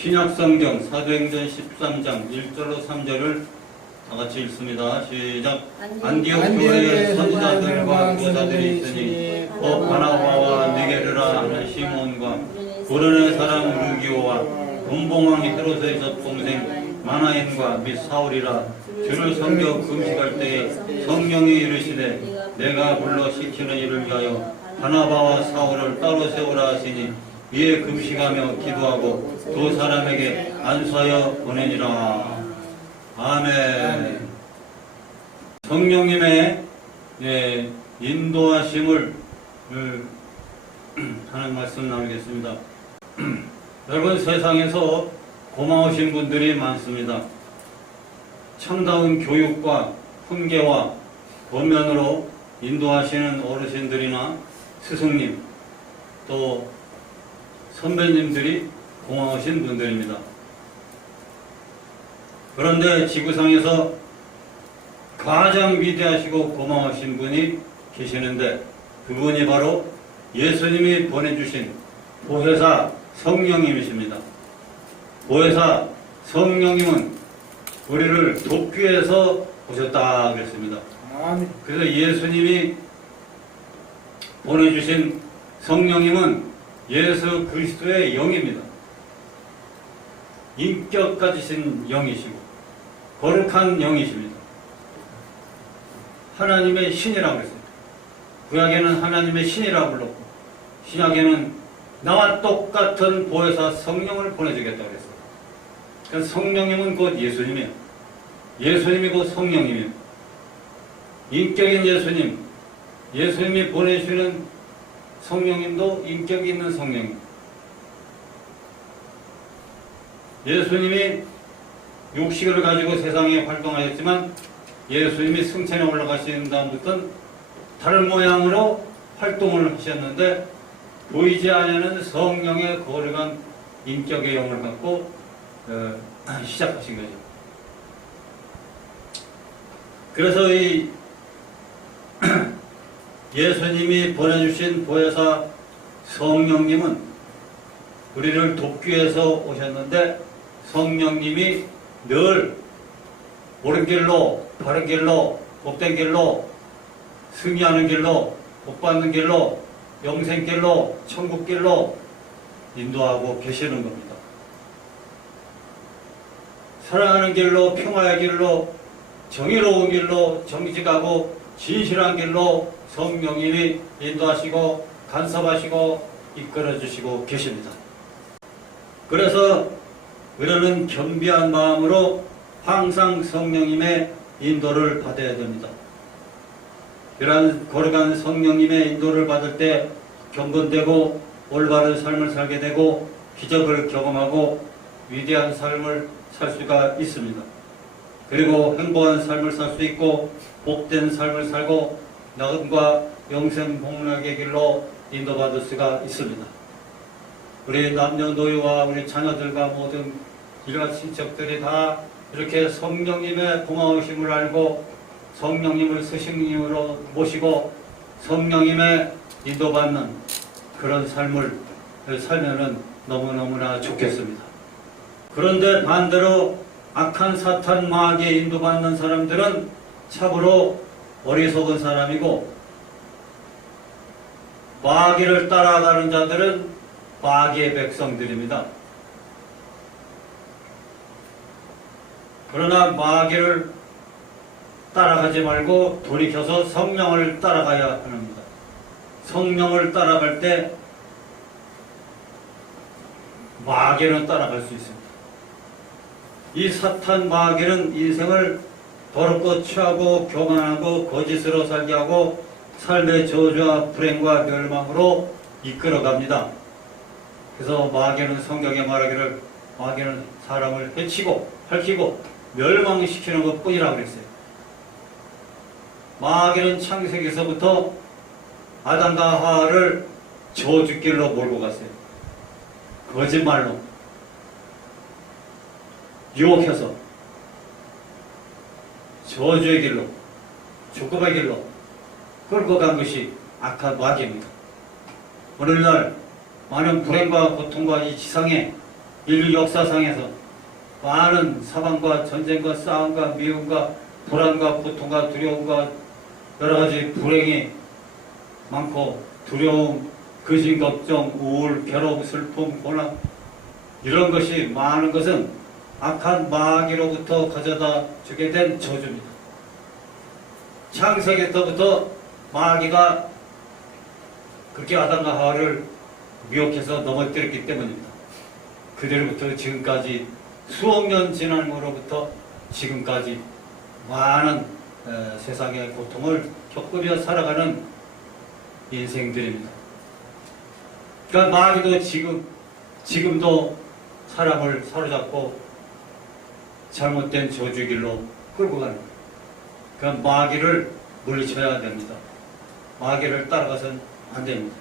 신약성경 사도행전 13장 1절로 3절을 다 같이 읽습니다. 시작. 안디옥 교회에 선지자들과 교사들이 있으니 바나바와 니게르라 하는 시몬과 고르네 사람 루기오와 분봉왕 헤롯의 동생 마나엔과 및 사울이라. 주를 섬겨 금식할 때에 성령이 이르시되 내가 불러 시키는 일을 위하여 바나바와 사울을 따로 세우라 하시니 이에 금식하며 기도하고 두 사람에게 안수하여 보내니라. 아멘. 성령님의 인도하심을 하는 말씀 나누겠습니다. 여러분, 세상에서 고마우신 분들이 많습니다. 참다운 교육과 훈계와 권면으로 인도하시는 어르신들이나 스승님, 또 선배님들이 고마우신 분들입니다. 그런데 지구상에서 가장 위대하시고 고마우신 분이 계시는데 그분이 바로 예수님이 보내주신 보혜사 성령님이십니다. 보혜사 성령님은 우리를 돕기위해서 오셨다 그랬습니다. 그래서 예수님이 보내주신 성령님은 예수 그리스도의 영입니다. 인격 가지신 영이시고 거룩한 영이십니다. 하나님의 신이라고 그랬어요. 구약에는 하나님의 신이라고 불렀고 신약에는 나와 똑같은 보혜사 성령을 보내주겠다고 그랬어요. 그러니까 성령님은 곧 예수님이에요. 예수님이 곧 성령님이에요. 인격인 예수님, 예수님이 보내주시는 성령님도 인격이 있는 성령님. 예수님이 육식을 가지고 세상에 활동하였지만 예수님이 승천에 올라가신 다음부터는 다른 모양으로 활동을 하셨는데 보이지 않는 성령의 거룩한 인격의 영을 갖고 시작하신 거죠. 그래서 이 예수님이 보내주신 보혜사 성령님은 우리를 돕기 위해서 오셨는데 성령님이 늘 옳은 길로, 바른 길로, 복된 길로, 승리하는 길로, 복받는 길로, 영생길로, 천국길로 인도하고 계시는 겁니다. 사랑하는 길로, 평화의 길로, 정의로운 길로, 정직하고 진실한 길로 성령님이 인도하시고 간섭하시고 이끌어주시고 계십니다. 그래서 우리는 겸비한 마음으로 항상 성령님의 인도를 받아야 됩니다. 이러한 거룩한 성령님의 인도를 받을 때 경건되고 올바른 삶을 살게 되고 기적을 경험하고 위대한 삶을 살 수가 있습니다. 그리고 행복한 삶을 살 수 있고 복된 삶을 살고 나음과 영생 복락의 길로 인도받을 수가 있습니다. 우리 남녀노유와 우리 자녀들과 모든 일가 친척들이 다 이렇게 성령님의 고마우심을 알고 성령님을 스승님으로 모시고 성령님의 인도받는 그런 삶을 살면은 너무너무나 좋겠습니다. 그런데 반대로 악한 사탄 마귀에 인도받는 사람들은 참으로 어리석은 사람이고 마귀를 따라가는 자들은 마귀의 백성들입니다. 그러나 마귀를 따라가지 말고 돌이켜서 성령을 따라가야 합니다. 성령을 따라갈 때 마귀는 따라갈 수 있습니다. 이 사탄 마귀는 인생을 더럽고 취하고 교만하고 거짓으로 살게 하고 삶의 저주와 불행과 멸망으로 이끌어갑니다. 그래서 마귀는 성경에 말하기를 마귀는 사람을 해치고 핥히고 멸망시키는 것뿐이라고 그랬어요. 마귀는 창세기에서부터 아담과 하와를 저주길로 몰고 갔어요. 거짓말로 유혹해서 저주의 길로 죽음의 길로 끌고 간 것이 악한 마귀입니다. 오늘날 많은 불행과 고통과 이 지상에 인류 역사상에서 많은 사망과 전쟁과 싸움과 미움과 불안과 고통과 두려움과 여러가지 불행이 많고 두려움, 근심, 걱정, 우울, 괴로움, 슬픔, 고난 이런 것이 많은 것은 악한 마귀로부터 가져다 주게 된 저주입니다. 창세기 때부터 마귀가 그렇게 아담과 하와를 미혹해서 넘어뜨렸기 때문입니다. 그대로부터 지금까지 수억 년 지남으로부터 지금까지 많은 세상의 고통을 겪으며 살아가는 인생들입니다. 그러니까 마귀도 지금도 사람을 사로잡고 잘못된 저주길로 끌고 가는 거예요. 그러니까 마귀를 물리쳐야 됩니다. 마귀를 따라가서는 안 됩니다.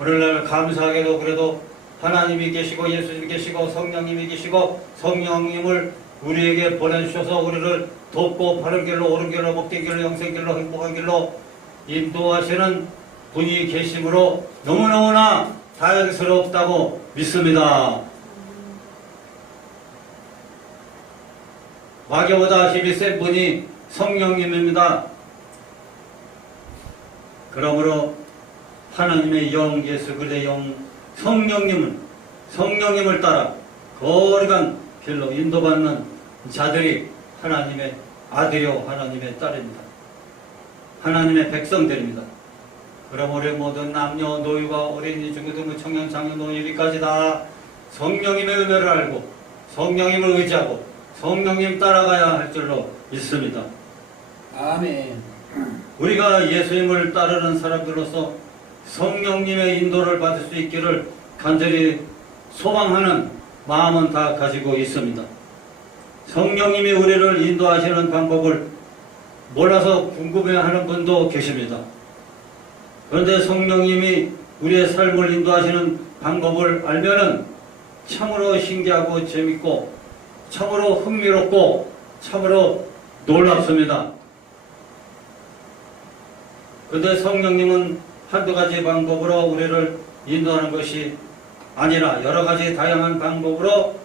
오늘날 감사하게도 그래도 하나님이 계시고 예수님이 계시고 성령님이 계시고 성령님을 우리에게 보내주셔서 우리를 돕고 바른 길로 옳은 길로 복된 길로 영생길로 행복한 길로 인도하시는 분이 계심으로 너무너무나 다행스럽다고 믿습니다. 마귀보다 힘이 센 분이 성령님입니다. 그러므로 하나님의 영 예수 그리스도의 영 성령님을 따라 거룩한 길로 인도받는 자들이 하나님의 아들이요 하나님의 딸입니다. 하나님의 백성들입니다. 그러므로 우리 모든 남녀 노유가 어린이 중고등부 청년 장년 노인까지 다 성령님의 은혜를 알고 성령님을 의지하고 성령님 따라가야 할 줄로 믿습니다. 아멘. 우리가 예수님을 따르는 사람들로서 성령님의 인도를 받을 수 있기를 간절히 소망하는 마음은 다 가지고 있습니다. 성령님이 우리를 인도하시는 방법을 몰라서 궁금해하는 분도 계십니다. 그런데 성령님이 우리의 삶을 인도하시는 방법을 알면은 참으로 신기하고 재밌고 참으로 흥미롭고 참으로 놀랍습니다. 그런데 성령님은 한두 가지 방법으로 우리를 인도하는 것이 아니라 여러 가지 다양한 방법으로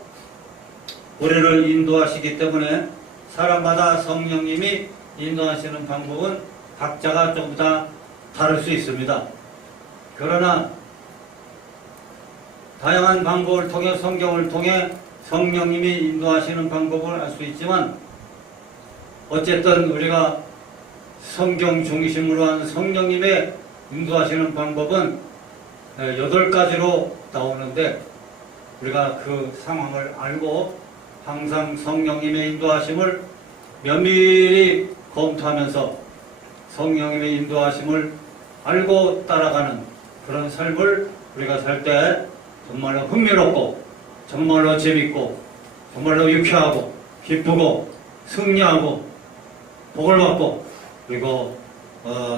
우리를 인도하시기 때문에 사람마다 성령님이 인도하시는 방법은 각자가 좀 다 다를 수 있습니다. 그러나 다양한 방법을 통해 성경을 통해 성령님이 인도하시는 방법을 알 수 있지만 어쨌든 우리가 성경 중심으로 한 성령님의 인도하시는 방법은 8가지로 나오는데 우리가 그 상황을 알고 항상 성령님의 인도하심을 면밀히 검토하면서 성령님의 인도하심을 알고 따라가는 그런 삶을 우리가 살 때 정말로 흥미롭고 정말로 재밌고 정말로 유쾌하고 기쁘고 승리하고 복을 받고 그리고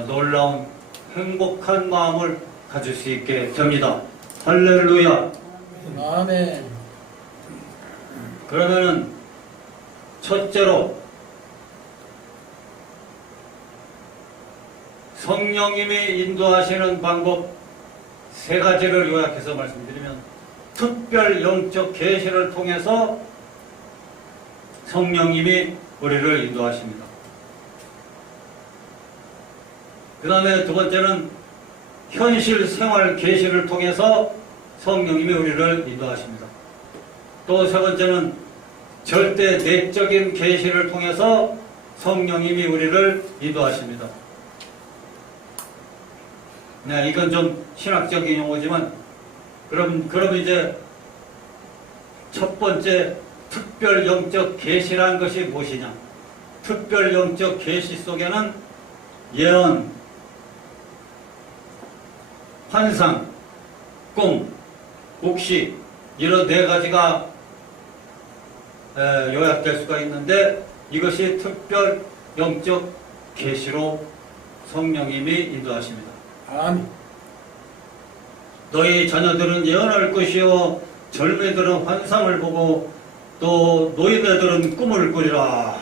놀라운 행복한 마음을 가질 수 있게 됩니다. 할렐루야. 아멘. 그러면은 첫째로 성령님이 인도하시는 방법 3가지를 요약해서 말씀드리면 특별 영적 계시를 통해서 성령님이 우리를 인도하십니다. 그 다음에 2번째는 현실 생활 계시를 통해서 성령님이 우리를 인도하십니다. 또 3번째는 절대 내적인 계시를 통해서 성령님이 우리를 인도하십니다. 네, 이건 좀 신학적인 용어지만 그럼 이제 첫 번째 특별 영적 계시라는 것이 무엇이냐? 특별 영적 계시 속에는 예언, 환상, 꿈, 묵시 이런 4가지가 요약될 수가 있는데 이것이 특별 영적 계시로 성령님이 인도하십니다. 아멘. 너희 자녀들은 예언할 것이요 젊은이들은 환상을 보고 또 노인네들은 꿈을 꾸리라.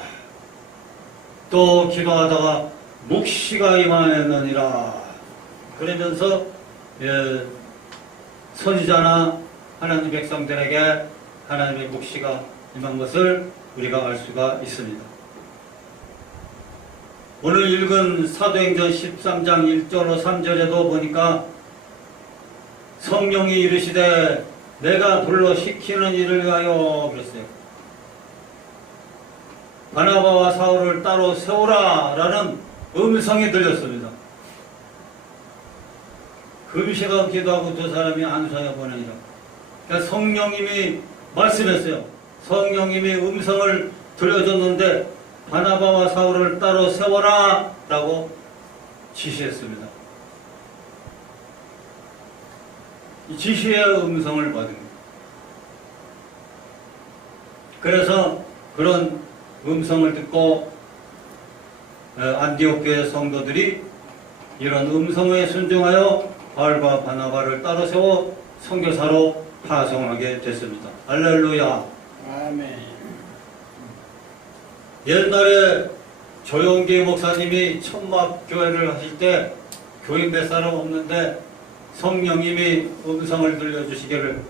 또 기도하다가 묵시가 임하였느니라. 그러면서 선지자나 하나님 백성들에게 하나님의 묵시가 임한 것을 우리가 알 수가 있습니다. 오늘 읽은 사도행전 13장 1절로 3절에도 보니까 성령이 이르시되 내가 불러 시키는 일을 위하여 그랬어요. 바나바와 사울을 따로 세우라 라는 음성이 들렸습니다. 금시가 기도하고 두 사람이 안수하여 보내니라. 그러니까 성령님이 말씀했어요. 성령님이 음성을 들려줬는데 바나바와 사울을 따로 세워라 라고 지시했습니다. 이 지시의 음성을 받은 거예요. 그래서 그런 음성을 듣고 안디옥 교회 성도들이 이런 음성에 순종하여 바울과 바나바를 따로 세워 선교사로 파송하게 됐습니다. 할렐루야. 아멘. 옛날에 조용기 목사님이 천막교회를 하실 때 교인 몇 사람 없는데 성령님이 음성을 들려주시기를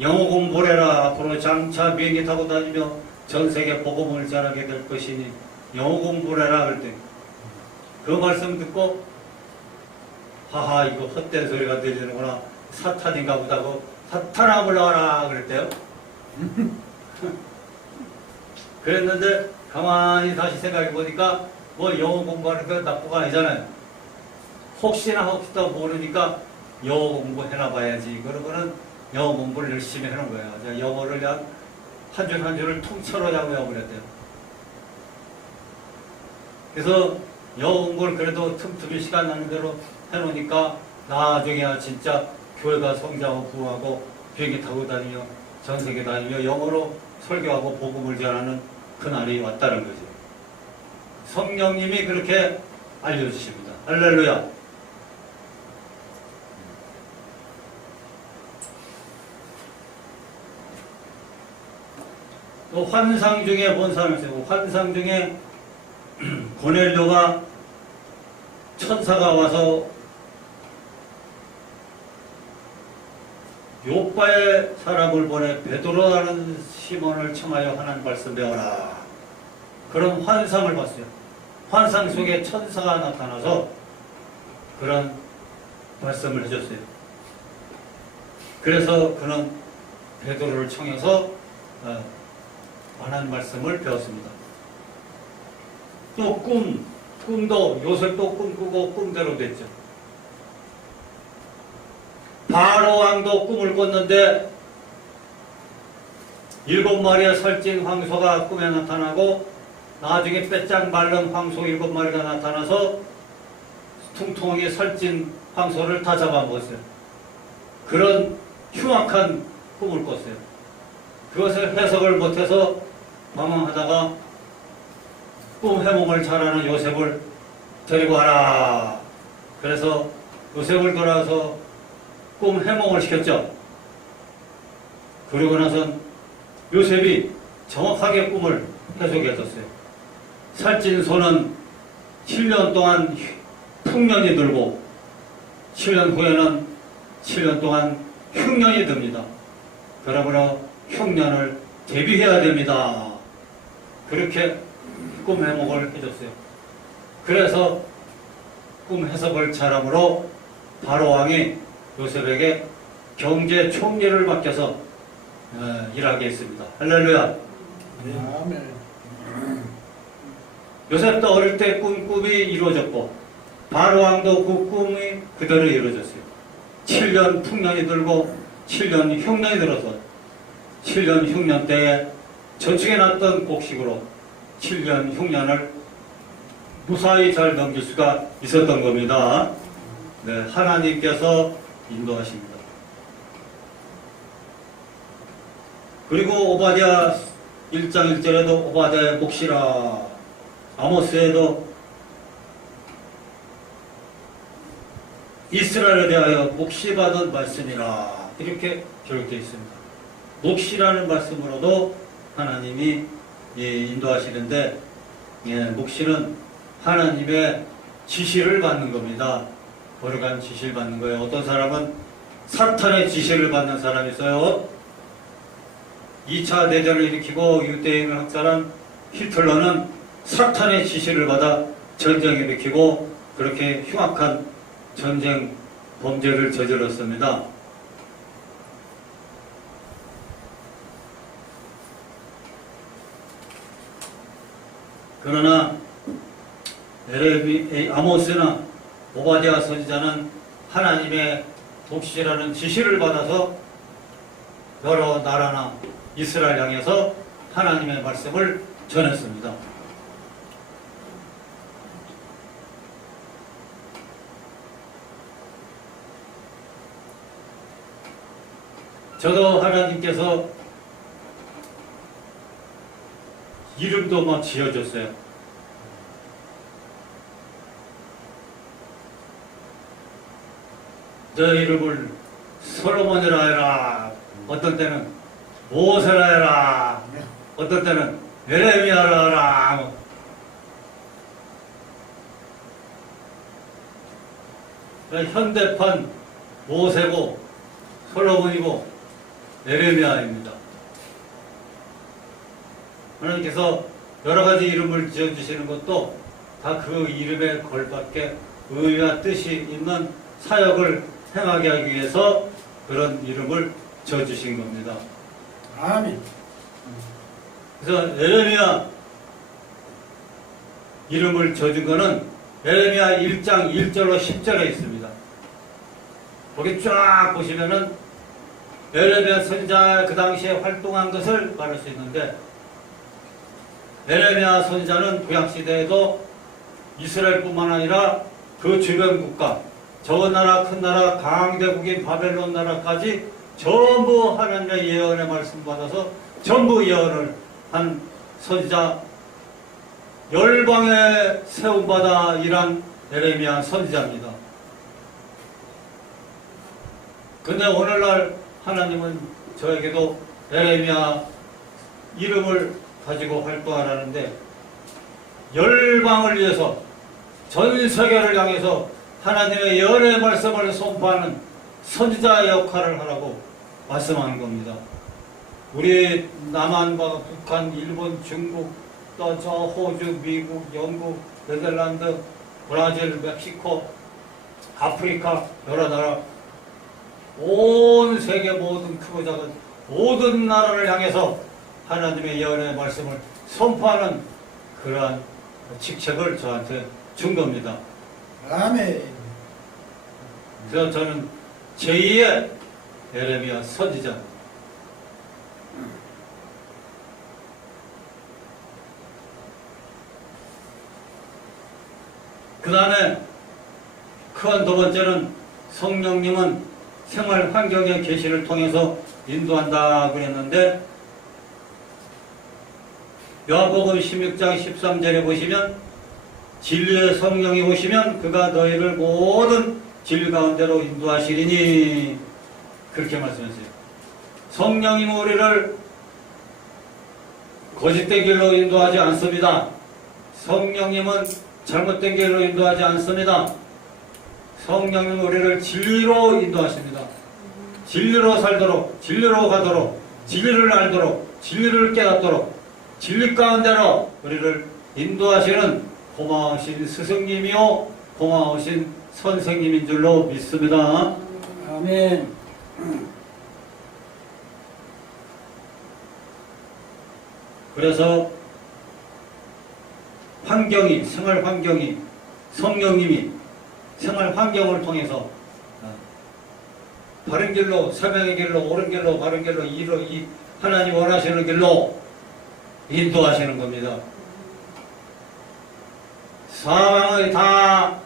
영어 공부를 해라. 앞으로 장차 비행기 타고 다니며 전 세계 복음을 전하게 될 것이니 영어 공부를 해라. 그럴 때 그 말씀 듣고 하하 이거 헛된 소리가 들리는구나. 사탄인가 보다고 사탄아 물러가라 그랬대요. 그랬는데 가만히 다시 생각해 보니까 뭐 영어 공부하는 거 나쁘가 아니잖아요. 혹시나 모르니까 영어 공부 해나 봐야지. 그러고는 영어 공부를 열심히 하는 거예요. 영어를 그냥 한 줄 한 줄을 통째로 그냥 외워버렸대요. 그래서 영어 공부를 그래도 틈틈이 시간 나는 대로 해놓으니까 나중에야 진짜 교회가 성장하고 부흥하고 비행기 타고 다니며 전 세계 다니며 영어로 설교하고 복음을 전하는 그날이 왔다는 거죠. 성령님이 그렇게 알려주십니다. 할렐루야. 또 환상 중에 본 사람이 있어요. 환상 중에 고넬료가 천사가 와서 요빠의 사람을 보내 베드로라는 시몬을 청하여 하나님 말씀 배워라. 그런 환상을 봤어요. 환상 속에 천사가 나타나서 그런 말씀을 해줬어요. 그래서 그는 베드로를 청해서 하나님 말씀을 배웠습니다. 또 꿈도 요셉도 꿈꾸고 꿈대로 됐죠. 바로 왕도 꿈을 꿨는데 7마리의 살찐 황소가 꿈에 나타나고 나중에 빼짝 마른 황소 7마리가 나타나서 퉁퉁하게 살찐 황소를 다 잡아먹었어요. 그런 흉악한 꿈을 꿨어요. 그것을 해석을 못해서 방황하다가 꿈 해몽을 잘하는 요셉을 데리고 와라. 그래서 요셉을 돌아서 꿈 해몽을 시켰죠. 그러고 나선 요셉이 정확하게 꿈을 해석해 줬어요. 살찐 소는 7년 동안 풍년이 들고 7년 후에는 7년 동안 흉년이 듭니다. 그러므로 흉년을 대비해야 됩니다. 그렇게 꿈 해몽을 해줬어요. 그래서 꿈 해석을 잘함으로 바로 왕이 요셉에게 경제 총리를 맡겨서 일하게 했습니다. 할렐루야. 아멘. 요셉도 어릴 때 꿈이 이루어졌고 바로 왕도 그 꿈이 그대로 이루어졌어요. 7년 풍년이 들고 7년 흉년이 들어서 7년 흉년 때에 저축해 놨던 곡식으로 7년 흉년을 무사히 잘 넘길 수가 있었던 겁니다. 네, 하나님께서 인도하십니다. 그리고 오바댜 1장 1절에도 오바댜의 묵시라, 아모스에도 이스라엘에 대하여 묵시받은 말씀이라 이렇게 기록되어 있습니다. 묵시라는 말씀으로도 하나님이 인도하시는데 묵시는 하나님의 지시를 받는 겁니다. 거룩한 지시를 받는 거예요. 어떤 사람은 사탄의 지시를 받는 사람이 있어요. 2차 대전을 일으키고 유대인을 학살한 히틀러는 사탄의 지시를 받아 전쟁을 일으키고 그렇게 흉악한 전쟁 범죄를 저질렀습니다. 그러나 아모스나 오바댜 선지자는 하나님의 독실하는 지시를 받아서 여러 나라나 이스라엘 향해서 하나님의 말씀을 전했습니다. 저도 하나님께서 이름도 막 지어줬어요. 저 이름을 솔로몬이라 해라. 어떤 때는 모세라 해라. 어떤 때는 예레미야라 해라. 현대판 모세고 솔로몬이고 예레미야입니다. 하나님께서 여러 가지 이름을 지어주시는 것도 다 그 이름에 걸맞게 의미와 뜻이 있는 사역을 행하게 하기 위해서 그런 이름을 지어주신 겁니다. 아멘. 그래서 예레미야 이름을 지어준 거는 예레미야 1장 1절로 10절에 있습니다. 거기 쫙 보시면은 예레미야 선지자 그 당시에 활동한 것을 말할 수 있는데, 예레미야 선지자는 구약시대에도 이스라엘뿐만 아니라 그 주변 국가, 저 나라 큰 나라 강대국인 바벨론 나라까지 전부 하나님의 예언의 말씀 받아서 전부 예언을 한 선지자, 열방에 세움받아 일한 예레미야 선지자입니다. 근데 오늘날 하나님은 저에게도 예레미야 이름을 가지고 활동하라는데, 열방을 위해서 전 세계를 향해서 하나님의 예언의 말씀을 선포하는 선지자의 역할을 하라고 말씀하는 겁니다. 우리 남한과 북한, 일본, 중국, 또 저 호주, 미국, 영국, 네덜란드, 브라질, 멕시코, 아프리카 여러 나라, 온 세계 모든 크고 작은 모든 나라를 향해서 하나님의 예언의 말씀을 선포하는 그러한 직책을 저한테 준 겁니다. 아멘. 그래서 저는 제2의 예레미야 선지자. 그 다음에 큰 두 번째는 성령님은 생활 환경의 계시를 통해서 인도한다 그랬는데, 요한복음 16장 13절에 보시면 진리의 성령이 오시면 그가 너희를 모든 진리 가운데로 인도하시리니, 그렇게 말씀하세요. 성령님은 우리를 거짓된 길로 인도하지 않습니다. 성령님은 잘못된 길로 인도하지 않습니다. 성령님은 우리를 진리로 인도하십니다. 진리로 살도록, 진리로 가도록, 진리를 알도록, 진리를 깨닫도록, 진리 가운데로 우리를 인도하시는 고마우신 스승님이요 고마우신 선생님인 줄로 믿습니다. 아멘. 그래서 환경이, 생활 환경이, 성령님이 생활 환경을 통해서 바른 길로, 생명의 길로, 옳은 길로, 바른 길로, 이 하나님 원하시는 길로 인도하시는 겁니다. 사망의 다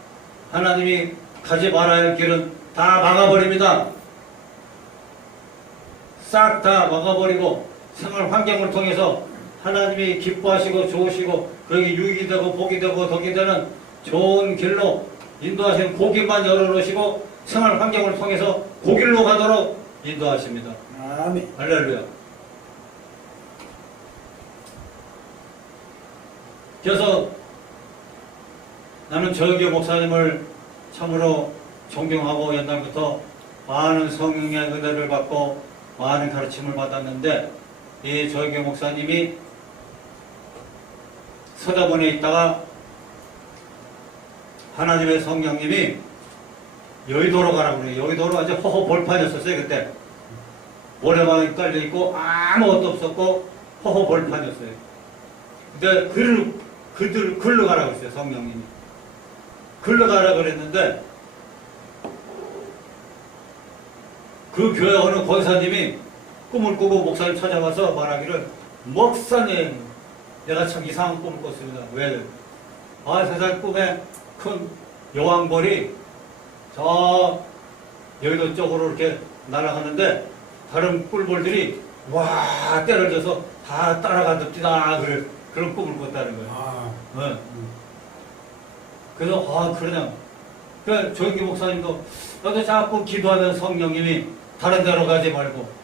하나님이 가지 말아야 할 길은 다 막아버립니다. 싹 다 막아버리고 생활 환경을 통해서 하나님이 기뻐하시고 좋으시고 그에게 유익이 되고 복이 되고 덕이 되는 좋은 길로 인도하시는 그 길만 열어놓으시고 생활 환경을 통해서 그 길로 가도록 인도하십니다. 아멘. 할렐루야. 그래서 나는 저기 목사님을 참으로 존경하고 옛날부터 많은 성령의 은혜를 받고 많은 가르침을 받았는데, 이 조영교 목사님이 서대문에 있다가 하나님의 성령님이 여의도로 가라고 그래요. 여의도로 아주 허허벌판이었어요. 그때 모래방에 깔려있고 아무것도 없었고 허허벌판이었어요. 근데 글로 가라고 했어요. 성령님이 글로 가라고 그랬는데 그 교회 어느 권사님이 꿈을 꾸고 목사님 찾아와서 말하기를, 목사님 내가 참 이상한 꿈을 꿨습니다. 왜? 세상 꿈에 큰 여왕벌이 저 여의도 쪽으로 이렇게 날아가는데 다른 꿀벌들이 와 때려져서 다 따라간답니다. 그런 꿈을 꿨다는 거예요. 네. 그래서 그러냐. 그 조영기 목사님도 너도 자꾸 기도하면 성령님이 다른 데로 가지 말고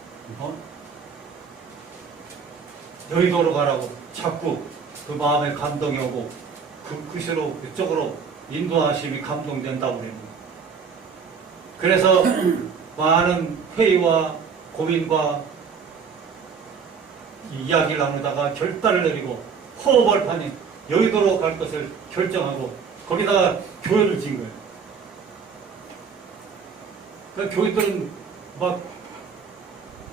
여의도로 가라고 자꾸 그 마음에 감동이 오고 그시로 그쪽으로 인도하심이 감동된다고 그래요. 그래서 많은 회의와 고민과 이야기를 나누다가 결단을 내리고 허벌판인 여의도로 갈 것을 결정하고 거기다가 교회를 지은 거예요. 그 교회들은 막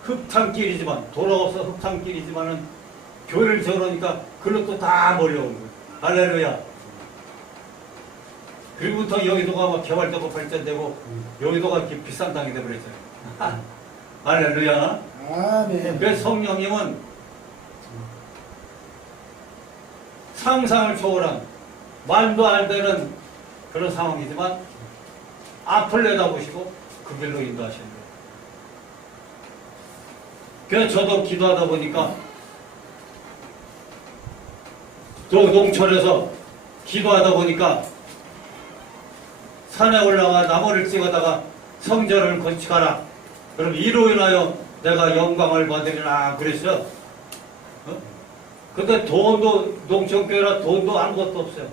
흙탕길이지만 도로 없어 흙탕길이지만은 교회를 지어놓으니까 그걸로 또 다 몰려오는 거예요. 할렐루야. 그리고부터 여의도가 막 개발되고 발전되고 여의도가 이렇게 비싼 땅이 되어버렸어요. 할렐루야. 아멘. 그래서 성령님은 상상을 초월한 말도 안 되는 그런 상황이지만 앞을 내다보시고 그 길로 인도하시는 거예요. 그래서 저도 기도하다 보니까 또 농촌에서 기도하다 보니까 산에 올라가 나무를 찍어다가 성전을 건축하라. 그럼 이로 인하여 내가 영광을 받으리라 그랬어요. 근데 돈도 농촌교회라 돈도 아무것도 없어요.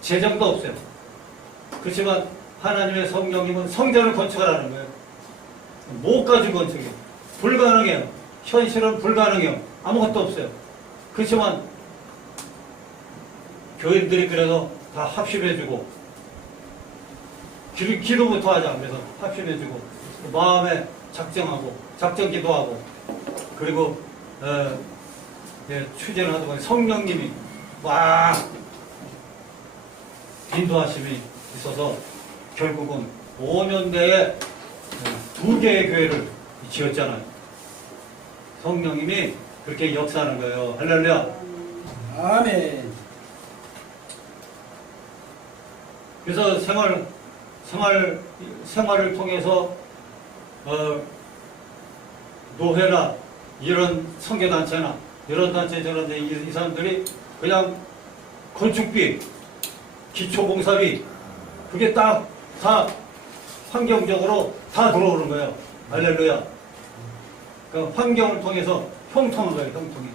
재정도 없어요. 그렇지만 하나님의 성령님은 성전을 건축하라는 거예요. 못 가지고 건축해요. 불가능해요. 현실은 불가능해요. 아무것도 없어요. 그렇지만 교인들이 그래도 다 합심해주고 기도부터 하자. 그래서 합심해주고 마음에 작정하고 작정 기도하고 그리고 추진을 하다 보니 성령님이 막 인도하심이 있어서 결국은 5년 내에 2개의 교회를 지었잖아요. 성령님이 그렇게 역사하는 거예요. 할렐루야. 아멘. 그래서 생활을 통해서 노회나 이런 선교단체나 이런 단체 저런 데 이 사람들이 그냥 건축비, 기초공사비 그게 다 환경적으로 다 들어오는 거예요. 할렐루야. 그 환경을 통해서 형통한 거예요. 형통이.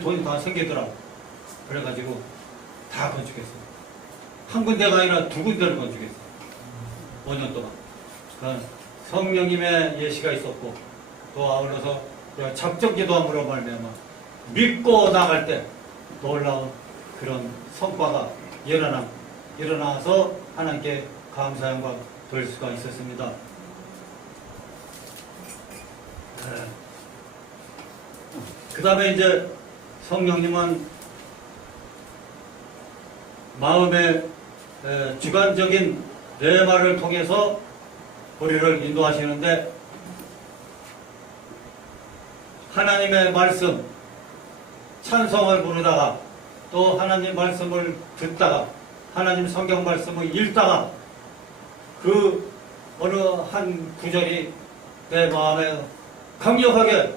돈이 다 생기더라고. 그래가지고 다 건축했어요. 한 군데가 아니라 2군데를 건축했어요. 5년 동안. 그러니까 성령님의 예시가 있었고 또 아울러서 작정 기도함으로 말미암아 믿고 나갈 때 놀라운 그런 성과가 일어나서 하나님께 감사의 영광 돌릴 수가 있었습니다. 그 다음에 이제 성령님은 마음의 주관적인 레마를 통해서 우리를 인도하시는데 하나님의 말씀 찬송을 부르다가 또 하나님 말씀을 듣다가 하나님 성경 말씀을 읽다가 그 어느 한 구절이 내 마음에 강력하게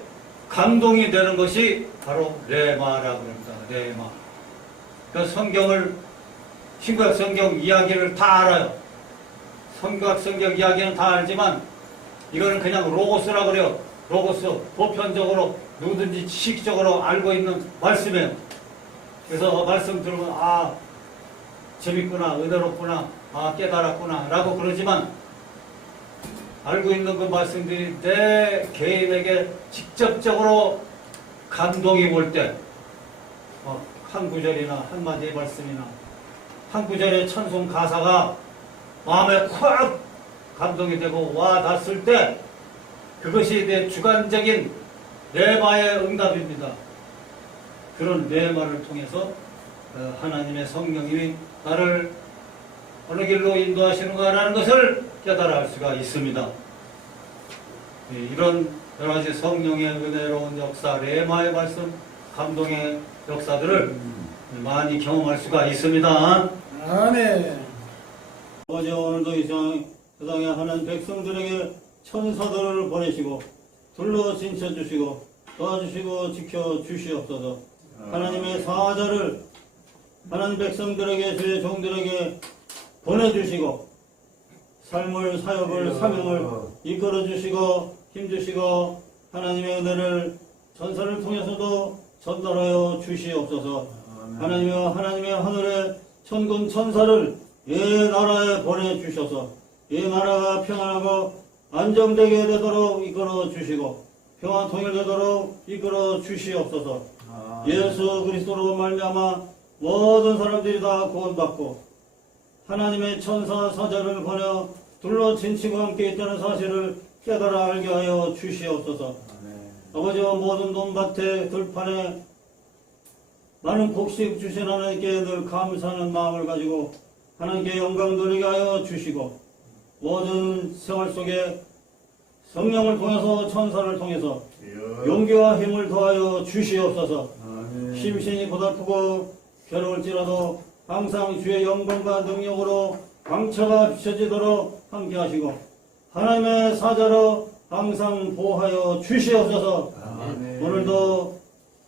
감동이 되는 것이 바로 레마라고 합니다. 레마. 그 신구약 성경 이야기를 다 알아요. 신구약 성경 이야기는 다 알지만 이거는 그냥 로고스라고 그래요. 로고스. 보편적으로 누구든지 지식적으로 알고 있는 말씀이에요. 그래서 말씀 들으면 재밌구나, 은혜롭구나, 깨달았구나 라고 그러지만 알고 있는 그 말씀들이 내 개인에게 직접적으로 감동이 올 때, 한 구절이나 한마디의 말씀이나 한 구절의 찬송 가사가 마음에 콱 감동이 되고 와 닿았을 때 그것이 내 주관적인 레마의 응답입니다. 그런 레마를 통해서 하나님의 성령님이 나를 어느 길로 인도하시는가라는 것을 깨달아 알 수가 있습니다. 이런 여러 가지 성령의 은혜로운 역사, 레마의 말씀, 감동의 역사들을 많이 경험할 수가 있습니다. 아멘. 아버지, 오늘도 이 세상에 하는 백성들에게 천사들을 보내시고 둘러 진쳐주시고 도와주시고 지켜주시옵소서. 하나님의 사자를 하나님 백성들에게, 주의 종들에게 보내주시고 삶을, 사역을, 사명을 이끌어주시고 힘주시고 하나님의 은혜를 전사를 통해서도 전달하여 주시옵소서. 하나님의 하늘의 천군 천사를 이 나라에 보내주셔서 이 나라가 평안하고 안정되게 되도록 이끌어 주시고 평안 통일되도록 이끌어 주시옵소서. 예수 그리스도로 말미암아 모든 사람들이 다 구원받고 하나님의 천사 사자를 보내 둘러 진치고 함께 있다는 사실을 깨달아 알게 하여 주시옵소서. 아버지와 모든 논밭에 들판에 많은 곡식 주신 하나님께 늘 감사하는 마음을 가지고 하나님께 영광 돌리게 하여 주시고 모든 생활 속에 성령을 통해서 천사를 통해서 용기와 힘을 더하여 주시옵소서. 심신이 고달프고 괴로울지라도 항상 주의 영광과 능력으로 광채가 비춰지도록 함께 하시고 하나님의 사자로 항상 보호하여 주시옵소서. 오늘도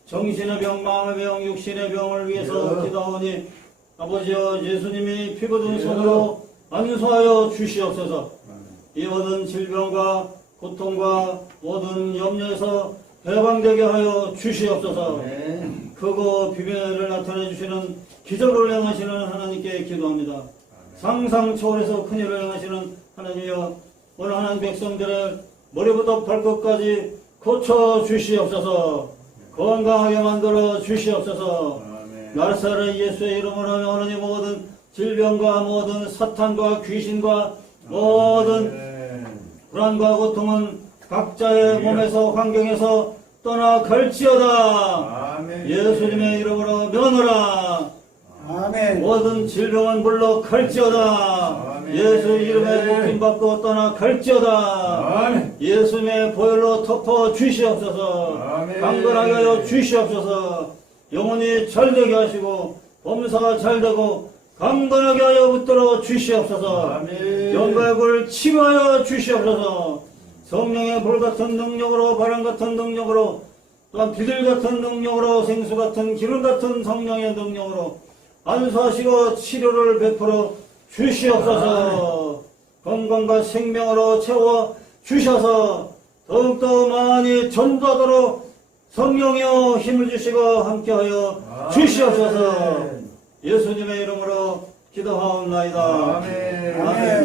정신의 병, 마음의 병, 육신의 병을 위해서 기도하오니 아버지여 예수님이 피 묻은 손으로 안수하여 주시옵소서. 이 모든 질병과 고통과 모든 염려에서 해방되게 하여 주시옵소서. 크고 비밀을 나타내 주시는 기적을 행하시는 하나님께 기도합니다. 상상 초월해서 큰일을 행하시는 하나님이여, 오늘 하나님 백성들의 머리부터 발끝까지 고쳐 주시옵소서. 건강하게 만들어 주시옵소서. 나사렛 예수의 이름으로 하나님 모든 질병과 모든 사탄과 귀신과 모든 불안과 고통은 각자의 몸에서 환경에서 떠나갈지어다. 예수님의 이름으로 면하라. 아멘. 모든 질병은 물러갈지어다. 예수 이름에 복임받고 떠나갈지어다. 예수님의 보혈로 덮어 주시옵소서. 강건하게 하여 주시옵소서. 영혼이 잘되게 하시고 범사가 잘되고 강건하게 하여 붙들어 주시옵소서. 영광을 치료하여 주시옵소서. 성령의 불같은 능력으로, 바람같은 능력으로, 또한 비둘같은 능력으로, 생수같은 기름같은 성령의 능력으로 안수하시고 치료를 베풀어 주시옵소서. 건강과 생명으로 채워 주셔서 더욱더 많이 전도하도록 성령이여 힘을 주시고 함께하여 주시옵소서. 예수님의 이름으로 기도하옵나이다. 아멘.